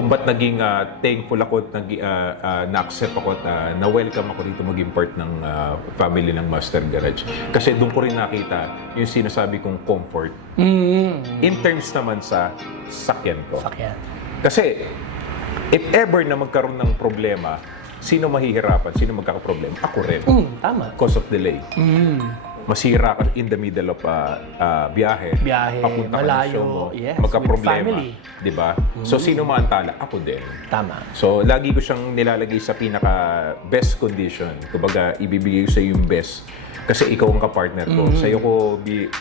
kung ba't naging thankful ako at na-accept ako at na-welcome ako dito maging part ng family ng Master Garage. Kasi doon ko rin nakita yung sinasabi kong comfort. In terms naman sa sakyan ko. Kasi if ever na magkaroon ng problema, sino mahihirapan? Sino magkakaproblema? Ako rin. Tama. Cause of delay. Masira ka in the middle of biyahe, papunta ka ng show mo, magka-problema, di ba? So, sino maantala? Ako din. Tama. So, lagi ko siyang nilalagay sa pinaka-best condition. Kumbaga, ibibigay ko sa yung best. Kasi ikaw ang kapartner ko.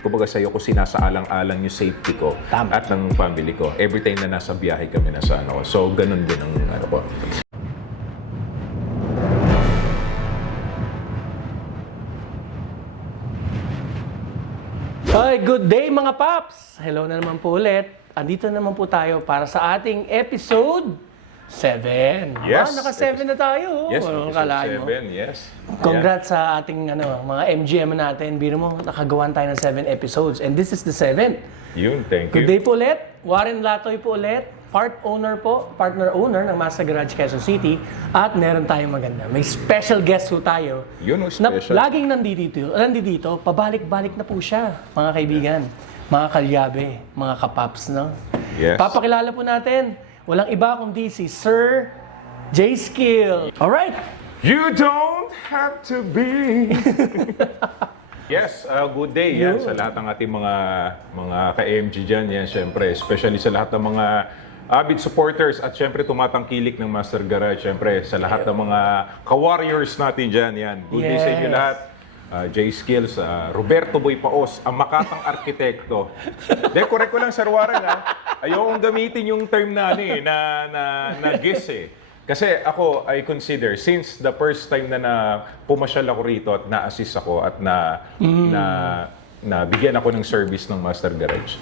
Kumbaga, sa'yo ko sinasaalang-alang yung safety ko at ng family ko. Every time na nasa biyahe kami, nasa ano ko. So, ganun din ang ano ko. Hi, good day mga paps! Hello na naman po ulit. Andito naman po tayo para sa ating episode 7. Yes. Naka-7 na tayo. Yes, episode 7, yes. Congrats sa ating mga MGM natin. Biro mo, nakagawan tayo ng 7 episodes. And this is the 7th. Yun, thank you. Good day po ulit. Warren Latoy po ulit. Partner owner ng Master Garage Quezon City. At meron tayong maganda. May special guest po tayo. Yun ang special. Na laging nandito, pabalik-balik na po siya, mga kaibigan, mga kalyabe, mga kapaps, no? Yes. Papakilala po natin, walang iba kundi si Sir J. Skill. Alright? You don't have to be. Yes, good day yan sa lahat ng ating mga ka-MG dyan. Yan, syempre, especially sa lahat ng mga avid supporters at syempre tumatangkilik ng Master Garage. Syempre, sa lahat ng mga ka-warriors natin dyan. Yan. Good day sa inyo lahat. J. Skills, Roberto Boy Paos, ang makatang arkitekto. Correct ko lang, Sir Warren, ayokong gamitin yung term na guess eh. Kasi ako, I consider, since the first time na pumasyal ako rito at na-assist ako at na bigyan ako ng service ng Master Garage,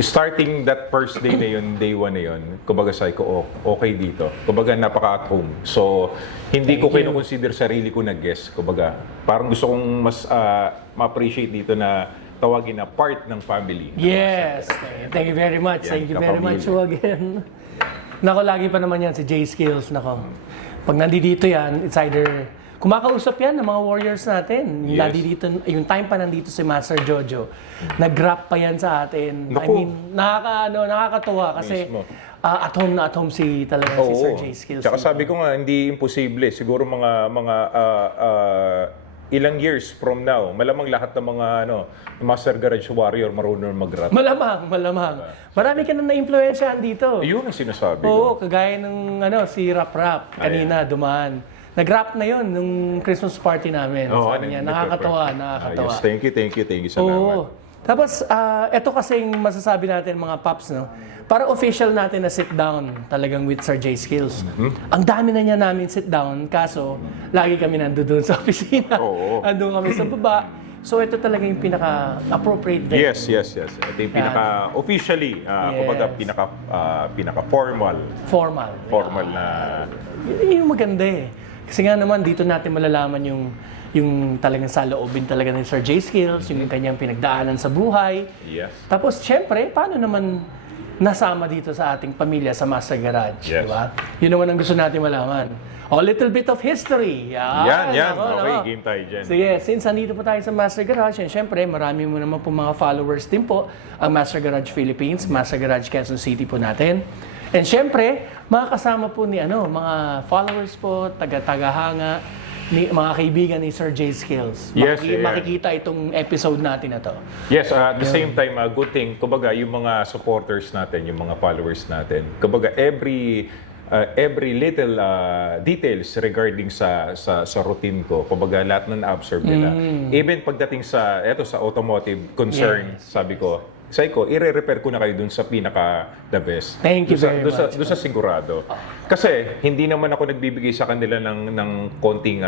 starting that first day na yun, day 1 na yun, kumbaga sabi ko, okay dito. Kumbaga, napaka at home. So, hindi ko kino-consider sarili ko na guest. Kumbaga, parang gusto kong mas ma-appreciate dito na tawagin na part ng family. Yes. Thank you very much. Yan, Thank you very much again. Nako, lagi pa naman yan si J. Skills. Nako. Pag nandito yan, it's either kumakausap yan ng mga warriors natin. Yes. Yung time pa nandito si Master Jojo, nag-rap pa yan sa atin. Naku. I mean, nakakatuwa kasi at home si talaga si Sir J. Skills. Tsaka sabi ko nga, hindi imposible. Siguro mga ilang years from now, malamang lahat ng mga Master Garage Warrior marunong mag-rap. Malamang. Marami ka na na-influensyahan dito. Yun ang sinasabi Oo, ko. kagaya ng si Rap kanina dumaan. Nag-rap na yon nung Christmas party namin. Sabi niya, nakakatawa. Yes, thank you. Salamat. Oo. Tapos, eto kasing masasabi natin mga paps, no? Para official natin na sit down talagang with Sir J. Skills. Ang dami na niya namin sit down, kaso lagi kami nandoon sa opisina. Oo. Andun kami sa baba. So, ito talaga yung pinaka-appropriate venue. Yes. Ito yung pinaka-officially, kumbaga pinaka-formal. Formal na. Yung maganda eh. Kasi nga naman, dito natin malalaman yung talagang saloobin talaga ng Sir J. Skills, yung kanyang pinagdaanan sa buhay. Yes. Tapos, syempre, paano naman nasama dito sa ating pamilya sa Master Garage, Yes. di ba? Yun naman ang gusto natin malaman. A little bit of history. Yan. Ako. Okay, game tayo dyan. So yes, since nandito po tayo sa Master Garage, and syempre, marami mo naman po mga followers din po ang Master Garage Philippines, Master Garage Quezon City po natin. And syempre, makakasama po ni mga followers po, taga-tagahanga, mga kaibigan ni Sir J. Skills. Yes, Makikita itong episode natin na to. Yes, at the same time, good thing, kumbaga, yung mga supporters natin, yung mga followers natin, kumbaga, every little details regarding sa routine ko, kumbaga, lahat na na-absorb nila. Even pagdating sa automotive concern, sabi ko, i-repair ko na kayo dun sa pinaka-the best. Thank you very much. Doon sa sigurado. Kasi hindi naman ako nagbibigay sa kanila ng konting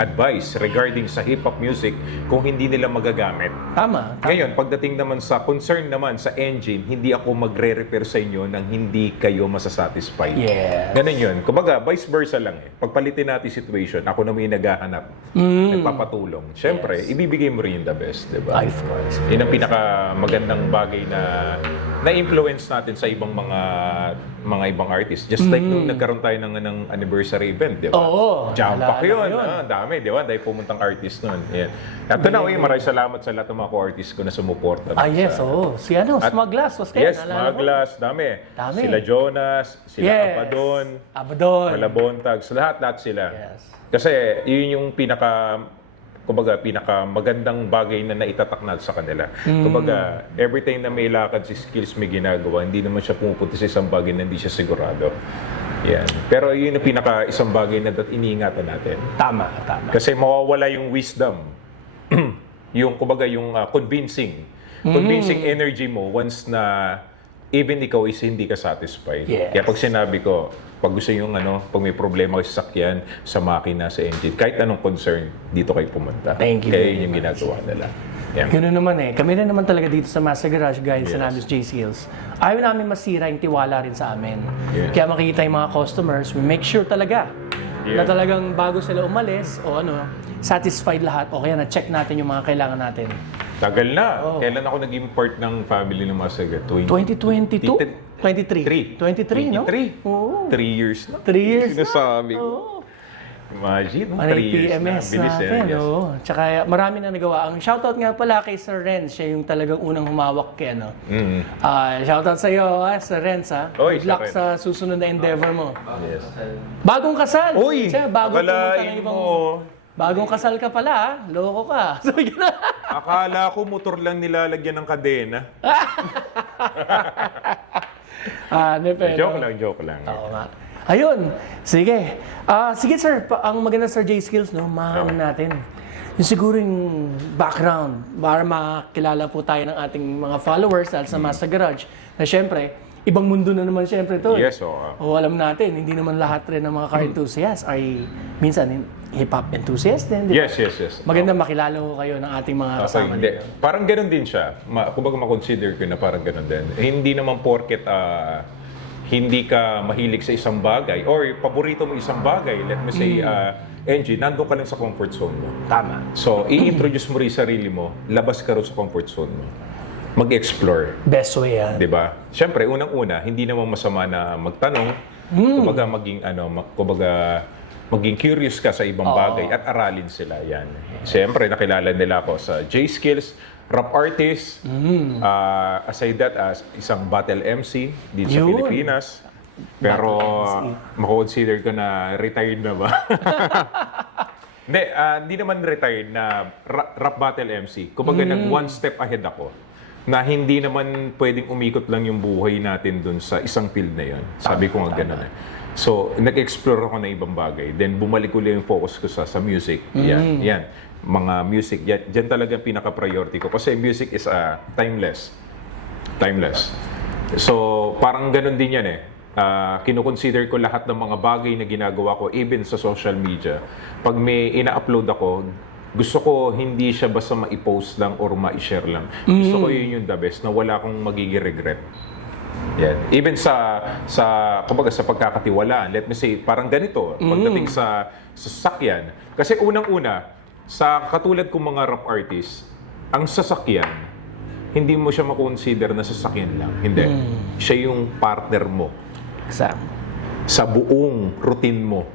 advice regarding sa hip-hop music kung hindi nila magagamit. Tama. Ngayon, pagdating naman sa concern naman sa engine, hindi ako magre-repair sa inyo nang hindi kayo masasatisfied. Yes. Ganun yun. Kumbaga, vice versa lang eh. Pagpalitin natin situation, ako na may naghahanap, nagpapatulong. Siyempre, ibibigay mo rin yung the best, di ba? Of course. Yun ang pinakamagandang bagay na na-influence natin sa ibang mga ibang artists. Just like nung nagkaroon tayo ng anniversary event, di ba? Oo, Jumpak naalala yun. ko yun. Dami, di ba? Dahil pumuntang artist nun. Yan. At maraming salamat sa lahat ng mga co-artists ko na sumuporta. Yes, oo. Si Smuglass was there. Yes, naalala ko. Maglas, dami. Dami. Sila Jonas, sila Yes. Abadon, Abadon. Malabontags, lahat sila. Yes. Kasi yun yung pinaka magandang bagay na naitatak na sa kanila. Kumbaga, every time na may lakad si Skills may ginagawa, hindi naman siya pumupunta sa isang bagay na hindi siya sigurado. Yan. Pero yun yung isang bagay na iniingatan natin. Tama. Kasi mawawala yung wisdom. yung convincing energy mo once na even ikaw is hindi ka satisfied. Yes. Kaya pag sinabi ko, pag gusto yung pag may problema kayo sa sakyan, sa makina, sa engine, kahit anong concern, dito kayo pumunta. Thank you Kaya very yun yung ginagawa nila. Yan. Ganoon naman Kami rin naman talaga dito sa Master Garage, guys, sa Navis J Seals. Ayaw namin masira yung tiwala rin sa amin. Yeah. Kaya makikita yung mga customers, we make sure talaga na talagang bago sila umalis o satisfied lahat o kaya na-check natin yung mga kailangan natin. Tagal na. Kailan ako naging part ng family ng Masaga? 2022? 23, no? 23. Oo. 3 years na. 3 years na. Sinasabi ko. Oo. Imagine, 3 Manay years na. PMS Bilis natin, yes. oo. Tsaka marami na nagawa. Ang shoutout nga pala kay Sir Renz, siya yung talagang unang humawak kay shoutout sa iyo, Sir Renz, ha. Oy, Good luck Sir Renz. sa susunod na endeavor mo. Yes. Bagong kasal. Uy, Siya, bago pumunta ng akalain ibang... mo. Bagong kasal ka pala, ha. Loko ka. Sabi ka na. Akala ko motor lang nilalagyan ng kadena. Pero... Joke lang. Oo nga. Ayun. Sige. Sige sir, ang maganda Sir J Skills, maano natin. Yung siguro yung background para makilala po tayo ng ating mga followers dahil sa Master Garage na syempre, ibang mundo na naman syempre ito. Yes, O alam natin, hindi naman lahat rin ng mga car enthusiasts ay minsan hip-hop enthusiasts din. Di ba? Yes. Maganda makilala ko kayo ng ating mga kasama Hindi. dito. Parang ganun din siya. Kumbaga ma-consider ko na parang ganun din. Hindi naman porket hindi ka mahilig sa isang bagay or paborito mo isang bagay, let me say, NG, nandun ka lang sa comfort zone mo. Tama. So, i-introduce mo rin sarili mo, labas ka rin sa comfort zone mo. Mag-explore. Best way yan. 'Di ba? Siyempre, unang-una, hindi naman masama na magtanong, maging curious ka sa ibang bagay at aralin sila. Yan. Siyempre, nakilala nila ako sa J Skills, rap artist, aside that as isang battle MC dito sa Yun. Pilipinas. Pero mako-consider ko na retired na ba? Hindi naman retired na rap battle MC. Kumbaga nag one step ahead ako. Na hindi naman pwedeng umikot lang yung buhay natin dun sa isang field na yun. Sabi ko nga ganun. So, nag-explore ako ng ibang bagay. Then, bumalik ulit yung focus ko sa music. Yan. Mga music. Yan talaga pinaka-priority ko. Kasi music is timeless. Timeless. So, parang ganun din yan kino-consider ko lahat ng mga bagay na ginagawa ko, even sa social media. Pag may ina-upload ako, gusto ko hindi siya basta ma-post lang or ma-share lang. Gusto ko yun yung the best, na wala akong magiging regret. Yan. Even kumbaga sa pagkakatiwalaan, let me say, parang ganito, pagdating sa sasakyan. Kasi unang-una, sa katulad kong mga rap artists, ang sasakyan, hindi mo siya makonsider na sasakyan lang. Hindi. Siya yung partner mo. Exactly. Sa buong routine mo,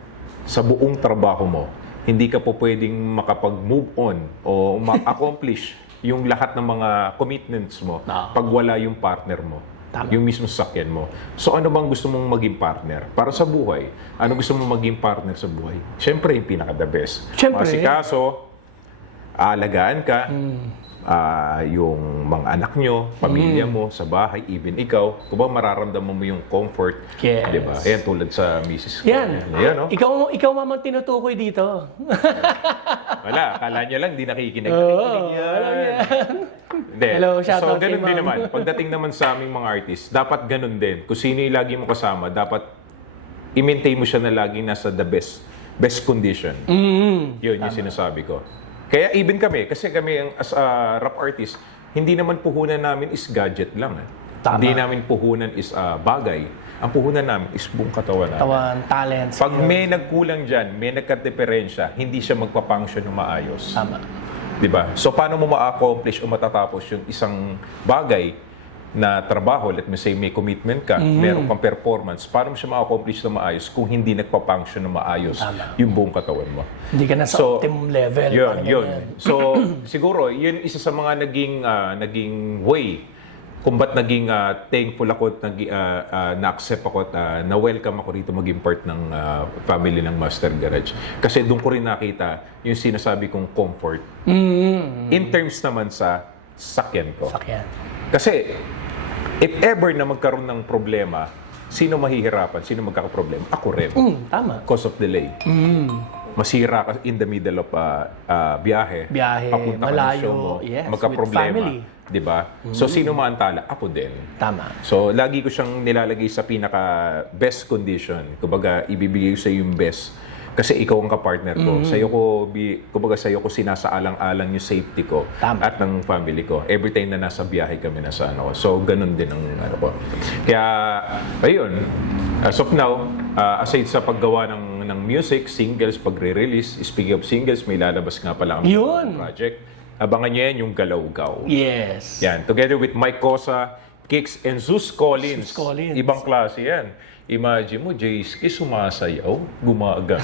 sa buong trabaho mo, hindi ka po pwedeng makapag-move on o ma-accomplish yung lahat ng mga commitments mo pag wala yung partner mo. Tama. Yung mismo sasakyan mo. So ano bang gusto mong maging partner? Para sa buhay, ano gusto mong maging partner sa buhay? Siyempre, yung pinaka-the best. Siyempre. Masikaso, aalagaan ka, yung mga anak nyo, pamilya mo, sa bahay, even ikaw, kung ba mararamdaman mo yung comfort, Yes. di ba? Ayan, tulad sa misis ko. Yan. Ayan, no? Ikaw mamang tinutukoy dito. Wala, akala nyo lang, di nakikinig. Oo, Nakikinig yan. alam yan. Hindi. Hello, shout So, out kay ganun din ma'am. naman. Pagdating naman sa aming mga artists, dapat ganun din. Kung sino yung lagi mo kasama, dapat i-maintain mo siya na lagi nasa the best condition. Yun yung sinasabi ko. Kaya even kami, kasi kami as a rap artist, hindi naman puhunan namin is gadget lang. Tama. Hindi namin puhunan is bagay. Ang puhunan namin is buong katawan namin. Tawan, talents. Pag may nagkulang dyan, may nagka-diferensya, hindi siya magpa-function ng maayos. Tama. Diba? So, paano mo ma-accomplish o matatapos yung isang bagay na trabaho, let me say may commitment ka, meron kang performance, paano mo siya ma-accomplish na maayos kung hindi nagpa-function na maayos yung buong katawan mo? Hindi ka na sa optimum level. parang Yun. ganyan. So, siguro, yun isa sa mga naging way kung ba't naging thankful ako at na-accept ako at na-welcome ako rito maging part ng family ng Master Garage. Kasi doon ko rin nakita yung sinasabi kong comfort. In terms naman sa sakyan ko. Sakyan. Kasi, if ever na magkaroon ng problema, sino mahihirapan? Sino magkakaproblema? Ako rin. Tama. Cause of delay. Masira ka in the middle of biyahe. Papunta ka ng malayo, show mo, yes, with magka-problema. family. Di ba? So, sino maantala? Ako din. Tama. So, lagi ko siyang nilalagay sa pinaka-best condition. Kumbaga, ibibigay ko sa yung best. Kasi ikaw ang kapartner ko. Kumbaga, sa'yo ko sinasaalang-alang yung safety ko Tama. at ng family ko. Every time na nasa biyahe kami, nasa ano ko. So, ganun din ang ano ko. Kaya, ayun. As of now, aside sa paggawa ng music, singles, pagre-release, speaking of singles, may lalabas nga pala kami Yun. ng project. Abangan niyo yan, yung Galaw-Gaw. Yes. Yan, together with Mike Cosa, Kicks, and Zeus Collins. Zeus Collins. Ibang klase yan. Imagine mo, Jayski sumasayaw, gumaga.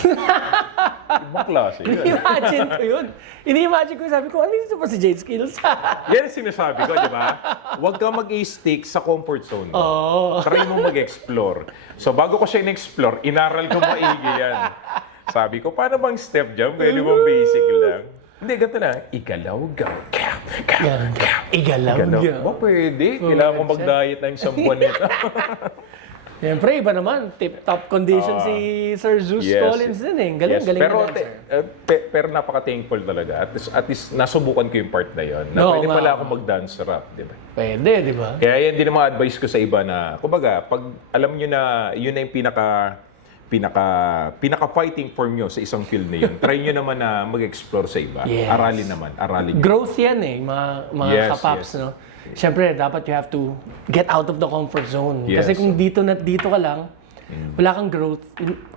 Ibang klase yan. Imagine ko yun. Ini-imagine ko, sabi ko, ano yun pa si Jade Skills? Yan ang sinasabi ko, di ba? Huwag kang mag-i-stick sa comfort zone mo. Try mo mag-explore. So bago ko siya in-explore, inaral ko maigi yan. Sabi ko, paano bang step jump? Pwede bang basic lang? Hindi, ganito na. Igalaw-gaw. Igalaw niya. Ba, pwede. Kailangan ko mag-diet ng isang buwan nito. Siyempre, iba naman. Tip-top condition si Sir Zeus Yes. Collins din eh. Galing, Yes, galing pero, na dancer. pero napaka-thankful talaga. At least nasubukan ko yung part na yon. Na Oo pwede nga. pala ako mag-dance rap, di ba? Pwede, di ba? Kaya yan din ang mga advice ko sa iba na, kumbaga, pag alam nyo na yun na yung pinaka-fighting form nyo sa isang field na yun, try nyo naman na mag-explore sa iba. Yes. Aralin nyo. Growth yan eh, mga Yes, kapaps, yes. no? Siyempre, dapat you have to get out of the comfort zone. Yes. Kasi kung dito ka lang, wala kang growth.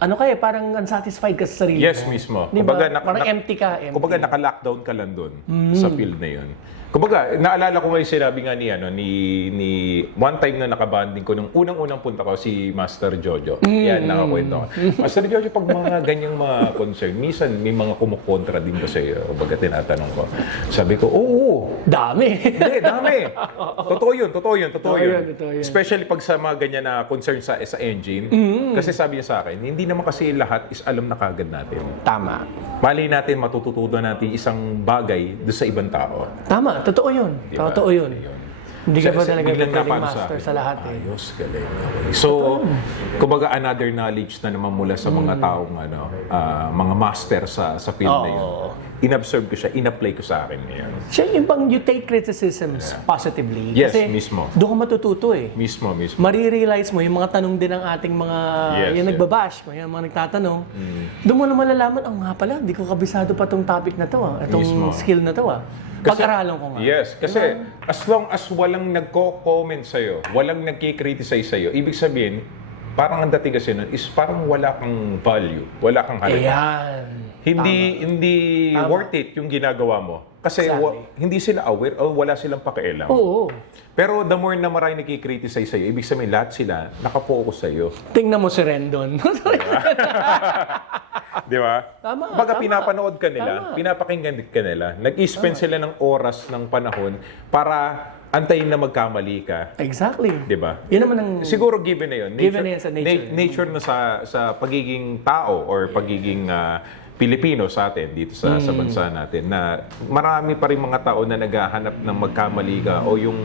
Ano ka eh, parang unsatisfied ka sa sarili Yes, mo. mismo. Di ba? Kumbaga, Parang empty ka. Empty. Kumbaga, naka-lockdown ka lang doon sa field na yun. Kumbaga, naalala ko ngayon sinabi nga ni one time na nakabanding ko nung unang-unang punta ko si Master Jojo. Yan, nakakwento ko. Master Jojo, pag mga ganyang mga concern, minsan may mga kumukontra din ko sa iyo. Kumbaga, tinatanong ko. Sabi ko, oo. Dami. Hindi, dami. Totoo yun. Totoo yun. Especially pag sa mga ganyan na concern sa engine. Kasi sabi niya sa akin, hindi naman kasi lahat is alam na kagad natin. Tama. Mali natin, matututunan natin isang bagay doon sa ibang tao. Tama. Totoo yun. Diba? Totoo yun. Hindi ka ba talaga biglang pwedeng napano master sa lahat eh. Ayos, galing. Okay. So, kumbaga another knowledge na naman mula sa mga taong mga master sa field na yun. In-observe ko siya, in-apply ko sa akin ngayon. Siya yung bang you take criticisms positively. Yes, Kasi mismo. doon ka matututo eh. Mismo. Marirealize mo yung mga tanong din ng ating mga yung nagbabash, yung mga nagtatanong. Doon mo na malalaman, nga pala, hindi ko kabisado pa tong topic na to, itong Mismo. skill na to. Pag-aralan ko nga. Yes, kasi as long as walang nagko-comment sa'yo, walang nagki-criticize sa'yo, ibig sabihin, parang ang dating kasi nun is parang wala kang value, wala kang halaga. Ayan. Hindi worth it yung ginagawa mo. Kasi Exactly. hindi sila aware o wala silang pakialam. Oo. Pero the more na maraming nagki-criticize sa'yo, ibig sabihin lahat sila nakafocus sa'yo. Tingnan mo si Rendon. Di ba? Tama, Baga tama. pinapanood ka nila, pinapakinggan ka nila, nag-spend sila ng oras ng panahon para antayin na magkamali ka. Exactly. Di ba? Yun naman ang... Siguro given na yun. Given na yan sa nature. Nature na sa pagiging tao or pagiging Pilipino sa atin dito sa bansa natin na marami pa rin mga tao na naghahanap ng magkamali ka o yung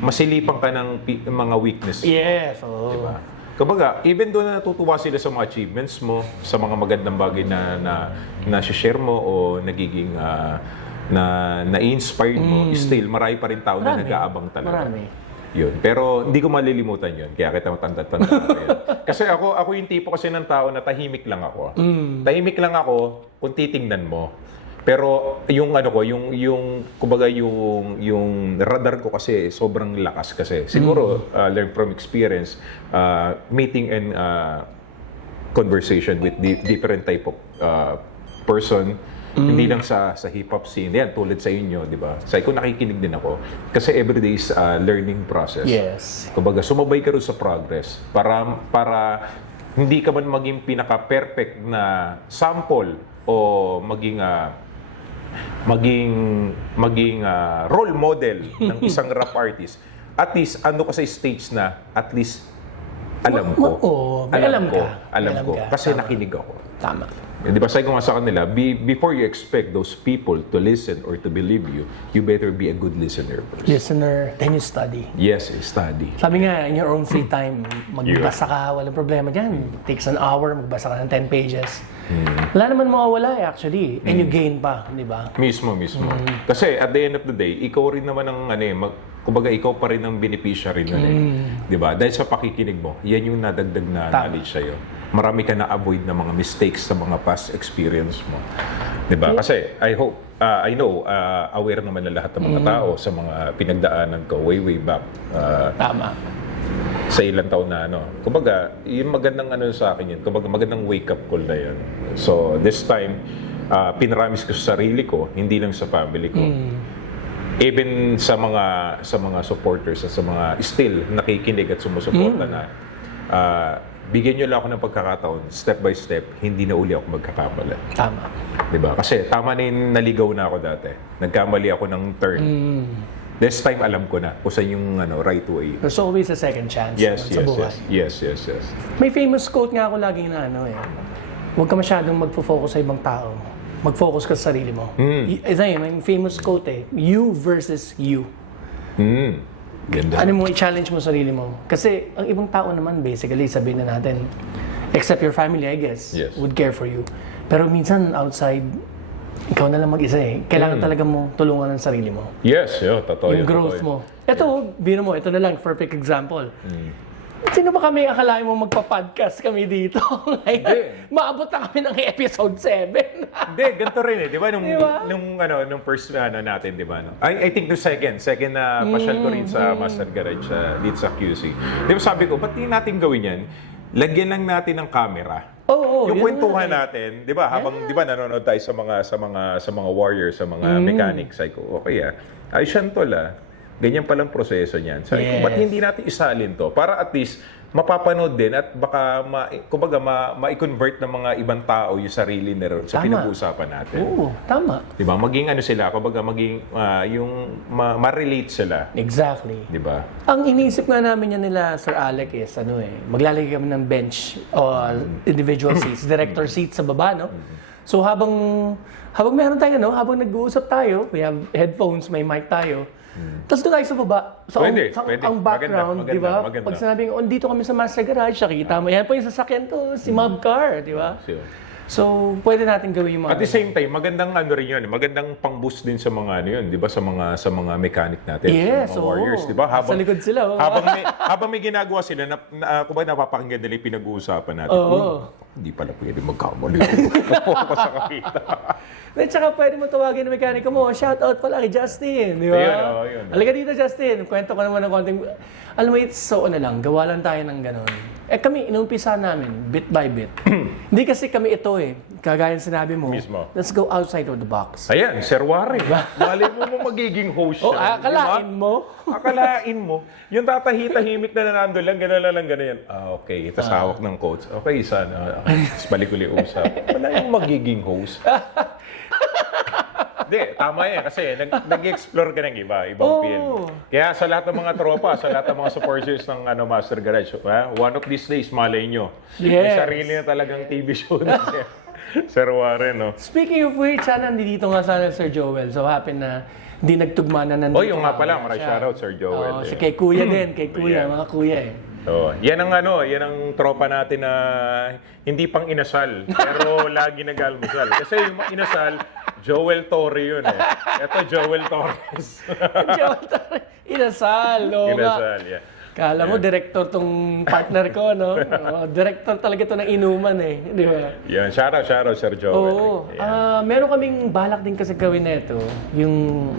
masilipan ka ng mga weakness mo. Yes. Oo. Diba? Kumbaga, even doon na natutuwa sila sa mga achievements mo, sa mga magandang bagay na share mo o nagiging na-inspired mo, still marami pa rin tao na nag-aabang talaga. Marami. Yun. Pero hindi ko malilimutan yun. Kaya kita matanda-tanda ko yun. Kasi ako yung tipo kasi ng tao na tahimik lang ako. Tahimik lang ako kung titingnan mo. Pero yung kumbaga yung radar ko kasi sobrang lakas kasi. Siguro learn from experience, meeting and conversation with different type of person. Hindi lang sa hip-hop scene. Yan, tulad sa inyo, di ba? Sa ko nakikinig din ako. Kasi everyday is a learning process. Yes. Kumbaga, sumabay ka rin sa progress para hindi ka man maging pinaka-perfect na sample o maging role model ng isang rap artist. At least, ano ka sa stage na, at least, alam ko. Oo, may alam ka. Alam May alam ko. ka. Kasi Tama. nakinig ako. Tama. Eh, di ba sabi ko nga sa kanila, before you expect those people to listen or to believe you, you better be a good listener first. Listener, then you study. Yes, study. Sabi nga, in your own free time, magbasa ka, walang problema dyan. Takes an hour, magbasa ka ng 10 pages. Wala naman mawawala actually. And you gain pa, di ba? Mismo. Kasi at the end of the day, ikaw rin naman ang kumbaga ikaw pa rin ang beneficiary nun eh. 'Di ba? Dahil sa pakikinig mo, yan yung nadagdag na knowledge sa'yo. Marami ka na-avoid na mga mistakes sa mga past experience mo. 'Di ba? Kasi I know, aware naman na lahat ng mga tao sa mga pinagdaanan ko way back. Tama. Sa ilang taon na Kumbaga, yung magandang sa akin yun. Kumbaga, magandang wake-up call na yun. So, this time, pinaramis ko sa sarili ko, hindi lang sa family ko. Even sa mga supporters at sa mga still nakikinig at sumusuporta na, bigyan nyo lang ako ng pagkakataon, step by step, hindi na uli ako magkakamali. Tama. Diba? Kasi tama na yung naligaw na ako dati. Nagkamali ako ng turn. This time, alam ko na kung saan yung right way. There's always a second chance sa buhay. Yes. May famous quote nga ako laging na huwag ka masyadong magfo-focus sa ibang tao. Mag-focus ka sa sarili mo. Ito may famous quote you versus you. Ganda. Ano mo, i-challenge mo sarili mo. Kasi ang ibang tao naman, basically, sabihin na natin, except your family, I guess, Yes. would care for you. Pero minsan, outside, ikaw na lang mag-isa eh. Kailangan talaga mo tulungan ang sarili mo. Yes, totoo Yung growth mo. Ito, bino mo, ito na lang, perfect example. Sino ba kami akalain mo magpa-podcast kami dito? Ngayon, maabot na kami ng episode 7. Hindi, ganito rin eh. Di ba? Diba? Nung first natin, di ba? I think the second na pasyal ko rin sa Master Garage dito sa QC. Di ba sabi ko, ba't di natin gawin yan? Lagyan lang natin ng camera. Oo, Yung yun kwentuhan nga natin, 'di ba? Habang 'di ba nanonood tayo sa mga warriors, sa mga mechanics, sabi ko, okay ayos yan tol Ganyan palang proseso niyan. Sabi ko, ba't hindi natin isalin to? Para at least mapapanood din at baka ma-convert ng mga ibang tao yung sarili nila sa pinag-uusapan natin. Oo, tama. 'Di ba? Maging sila, kumbaga maging yung ma-relate sila. Exactly. 'Di ba? Ang iniisip nga namin yan nila, Sir Alec, is maglalagay kami ng bench o individual seats, director seats sa baba, no? So habang meron tayo, habang nag-uusap tayo, we have headphones, may mic tayo. Tapos doon tayo sa baba. So Pwede. ang background, Maganda, di ba? maganda. Pag sinabing, dito kami sa Master Garage, nakita mo, yan po yung sasakyan to, si Mob Car, di ba? So, pwede natin gawin yung mga... At the same time, magandang rin yun. Magandang pang-boost din sa mga yun, 'di ba? Sa mga mechanic natin, Yes, sa mga warriors, 'di ba? Sa likod sila. Habang may ginagawa sila kumbaga napapakinggan nila yung pinag-uusapan natin. Hindi pala pwede magkamali. Sa kapita. At saka pwede mo tawagin ng mekaniko mo, shout out pala kay Justin, di ba? Ayun. Halika dito, Justin. Kwento ko naman ng konting... Alam mo, it's so gawa lang tayo ng ganon. Kami, inumpisa namin, bit by bit. Hindi kasi kami ito kagaya ng sinabi mo, Mismo. let's go outside of the box. Ayan, Sir Warren. Malay mo magiging host siya. Akalain mo. Akalain mo. Yung tatahimik na nandun lang, gano'n yan. Okay. Tapos hawak ng coach. Okay, sana. Tapos balik uli usap. Wala yung magiging host. Hindi, tama yan. Kasi nag-explore ka ng ibang field. Kaya sa lahat ng mga tropa, sa lahat ng mga supporters ng Master Garage, one of these days, malay nyo. May sarili na talagang TV show na siya. Sir Warren, no? Speaking of which, nandito nga sana Sir Joel. So, happen na hindi nagtugma na nandito. Yung nga pala, maraming shoutout, Sir Joel. Si kay Kuya din, mga kuya yan ang tropa natin na hindi pang inasal, pero lagi nag-almusal. Kasi yung inasal, Joel Torre yun Ito, Joel Torres. Joel Torre. Inasal, Inasal, yeah. Kala mo, director tong partner ko, no? Director talaga to ng inuman di ba? Yan, shoutout, Sir Joel. Meron kaming balak din kasi gawin nito,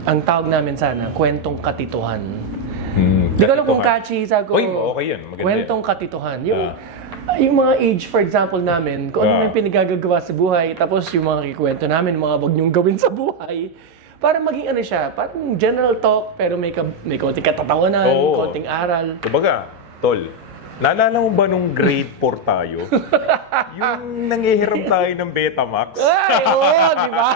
ang tawag namin sana, kwentong katituhan. Di ko alam kung catchy, sabi ko. Okay yun. Maganda Kwentong katituhan. Yung yung mga age, for example, namin, kung ano yung pinagagagawa sa buhay, tapos yung mga kikwento namin, mga wag niyong gawin sa buhay, para maging ano siya, parang general talk, pero may konting katatawanan, Oo. konting aral. Kumbaga, tol, naalala mo ba nung grade 4 tayo? Yung nangihiram tayo ng Betamax? Ay, oo, di ba?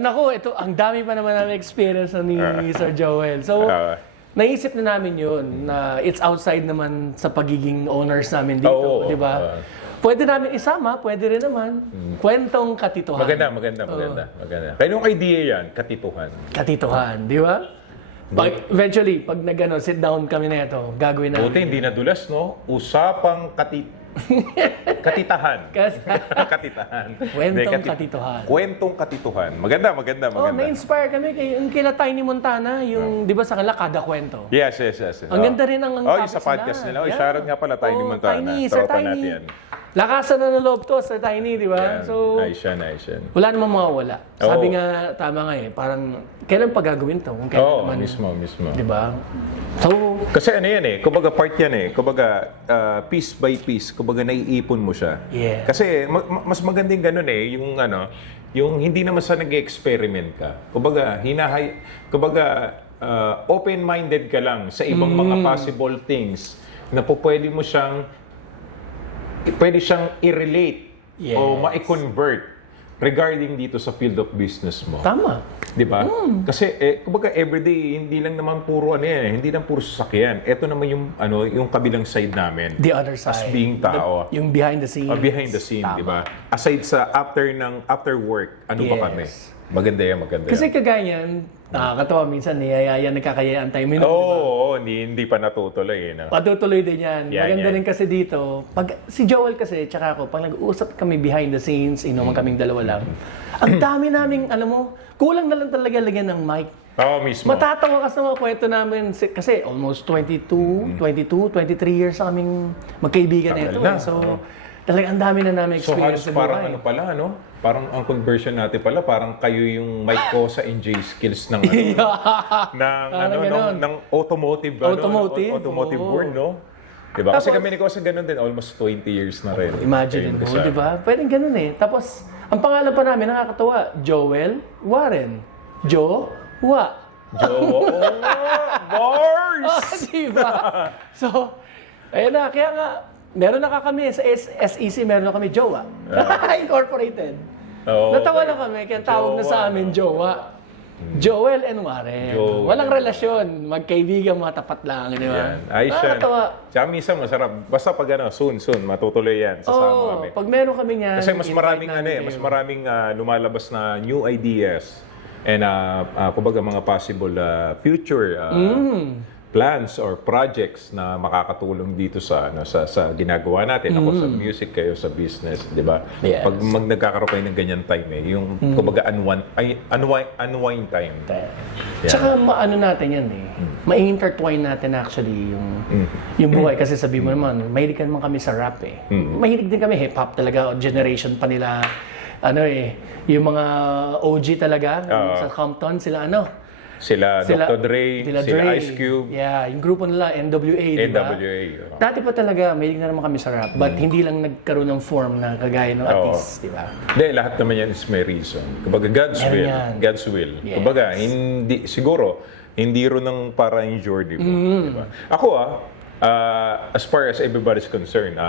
Naku, ito, ang dami pa naman namin experience ni Sir Joel. So, naisip na namin yun, na it's outside naman sa pagiging owners namin dito, Oo. di ba? Pwede namin isama, pwede rin naman. Kwentong katituhan. Maganda. Kaya yung idea yan, katituhan. Katituhan, di ba? Eventually, pag sit down kami na ito, gagawin namin. Buti hindi nadulas, no? Usapang katitahan. Katitahan. Kwentong Hindi, katituhan. Kwentong katituhan. Maganda. Oh, na-inspire kami yung kila Tiny Montana, yung, di ba sa kanila, kada kwento. Yes. Ang ganda rin ang yung topics sa podcast nila. Yeah. Shoutout nga pala, Tiny Montana. Tiny, Sir Tropa Tiny. natin yan. Lakasan na ng loob to, Sir Tiny, di ba? Yan. So, Nice yan. wala namang mawawala. Sabi nga, tama nga parang, kailan pa gagawin to? Kung kailan naman, mismo. di ba? So, Kasi ano yan kumbaga part yan kumbaga piece by piece, kumbaga naiipon mo siya. Yeah. Kasi mas magandang ganun yung hindi naman sa nag-experiment ka. Kumbaga, open-minded ka lang sa ibang mga possible things na pwede siyang i-relate Yes. o ma-convert regarding dito sa field of business mo. tama. 'Di ba? Kasi kumbaga everyday hindi lang naman puro hindi lang puro sasakyan. Ito naman yung kabilang side namin. The other side. As being tao. Yung behind the scenes. Behind the scene, Tama. 'di ba? Aside sa after work, ano ba kami? Yes. Maganda yan. Kasi kagaya niyan, nakakatawa minsan, nagkakayaan tayo minum. Oo, hindi pa natutuloy no? Patutuloy din yan. Yan, Maganda yan. rin kasi dito, si Joel kasi, tsaka ako, pag nag-uusap kami behind the scenes, inuman kaming dalawa lang, ang dami naming, alam mo, kulang na lang talaga lagyan ng mic. Oo, mismo. Matatawa ka sa mga kwento namin, kasi almost 23 years na kaming magkaibigan na ito. Tagal na. So, talagang ang dami na namin So experience halos sa parang buhay. Parang ang conversion natin pala, parang kayo yung Mike Cosa and J Skills ng ng automotive Automotive, oo. world, no? Diba? Kasi Tapos- kami ni Cosa ganun din, almost 20 years na rin. Imagine mo, Ayun, di ba? Pwedeng ganun Tapos, ang pangalan pa namin, nakakatawa, Joel Warren. Wa. Bars! Di ba? So, ayun na. Kaya nga, meron na kami sa SEC, meron na kami Jowa. Incorporated. Oo. Natawa lang kami, kaya tawag na sa amin Jowa. Joel and Warren. Joel. Walang relasyon. Magkaibigan, mga tapat lang. Di ba? Yan. Ayos yan. Nakakatawa. Tsaka minsan masarap. Basta pag soon, matutuloy yan. Sasama kami. Pag meron kami niyan, Kasi mas invite maraming namin mas kayo. maraming lumalabas na new ideas and kumbaga mga possible future plans or projects na makakatulong dito sa sa ginagawa natin. Ako sa music, kayo sa business, 'di ba? Yes. Pag nagkakaroon kayo ng ganyan time yung kumbaga unwind time. Yeah. Tsaka maano natin yan ma-intertwine natin actually yung buhay. Kasi sabi mo naman, mahilig naman kami sa rap Mahilig din kami hip-hop talaga. Generation pa nila, yung mga OG talaga sa Compton, Sila Dr. Dre, sila Ice Cube, Yeah, yung grupo nila, NWA, di ba? NWA. Dati pa talaga, mahilig na naman kami sa rap. But hindi lang nagkaroon ng form na kagaya ng artist, di ba? Hindi, lahat naman yan is may reason. Kumbaga, God's Meron will. yan. God's will. Yes. Kumbaga, hindi rin ng para injured mo. Diba? Ako as far as everybody's concerned,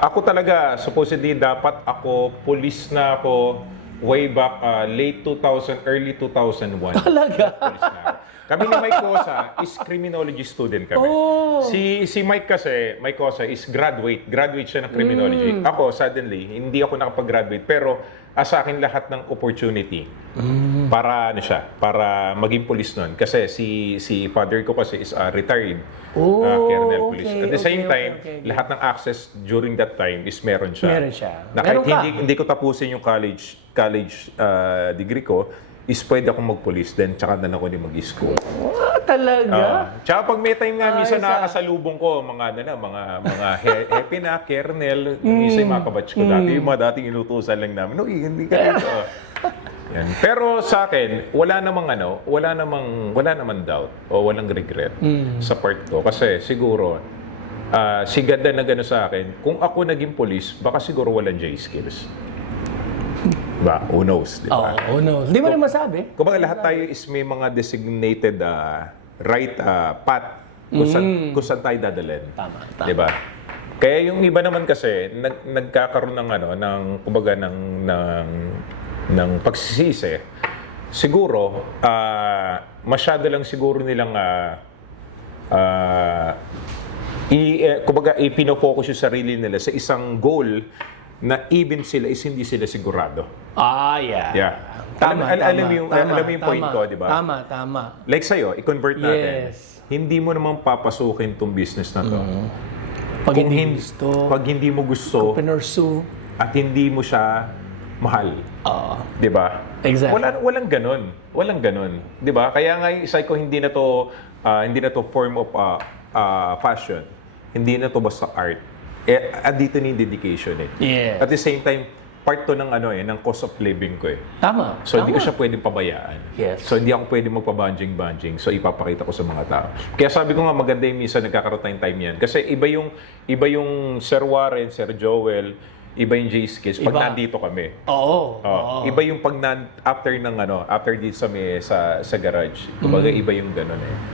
ako talaga, supposedly, dapat ako, police na ako, way back late 2000, early 2001. Talaga? Police na ako. Kami ni Mike Cosa is criminology student kami. Oh. Si Mike kasi, Mike Cosa is graduate siya ng criminology. Ako, suddenly, hindi ako nakapag-graduate, pero sa akin lahat ng opportunity para para maging police nun. Kasi si father ko kasi is retired colonel police. At the same time, lahat ng access during that time is meron siya. Meron siya. Na kahit Meron ka. hindi ko tapusin yung college degree ko, is pwede akong mag-police, then tsaka na ako din mag-school. Talaga? Tsaka pag may time nga, minsan Ayos, nakakasalubong ko, mga happy na, kernel, minsan yung mga kabatch ko dati, yung mga dating inutusan lang namin, uy, hindi ka dito. Yan. Pero sa akin, wala namang doubt o walang regret sa part ko. Kasi siguro, si Ganda na gano'n sa akin, kung ako naging police, baka siguro walang J-skills. Ba? Who knows, di ba? Oh, no. Hindi mo rin masabi. Kumbaga lahat tayo is may mga designated right path kung saan tayo dadalhin. Tama. Di ba? Kaya yung iba naman kasi nagkakaroon ng kumbaga ng pagsisisi. Siguro masyado lang siguro nilang kumbaga ipino-focus yung sarili nila sa isang goal na even sila is hindi sila sigurado. Yeah. Yeah. Tama, alam mo yung point tama, ko, di ba? Tama. Like sa'yo, i-convert natin. Yes. Hindi mo naman papasukin tong business na to. Pag Kung hindi gusto, Pag hindi mo gusto pinursu. at hindi mo siya mahal. Di ba? Exactly. Walang ganun. Walang ganun. Di ba? Kaya nga yung isa ko hindi na to form of fashion. Hindi na to basta art. Dito na yung dedication eh. Yes. At the same time, part to ng ng cost of living ko eh. Tama. So hindi ko siya pwedeng pabayaan. Yes. So hindi ako pwedeng magpa-banjing-banjing. So ipapakita ko sa mga tao. Kaya sabi ko nga maganda yung minsan nagkakaroon tayong time yan. Kasi iba yung Sir Warren, Sir Joel, iba yung J-Skills pag Iba. nandito kami. Oo. Iba yung pag after dito sa garage. Kumbaga iba yung ganun eh.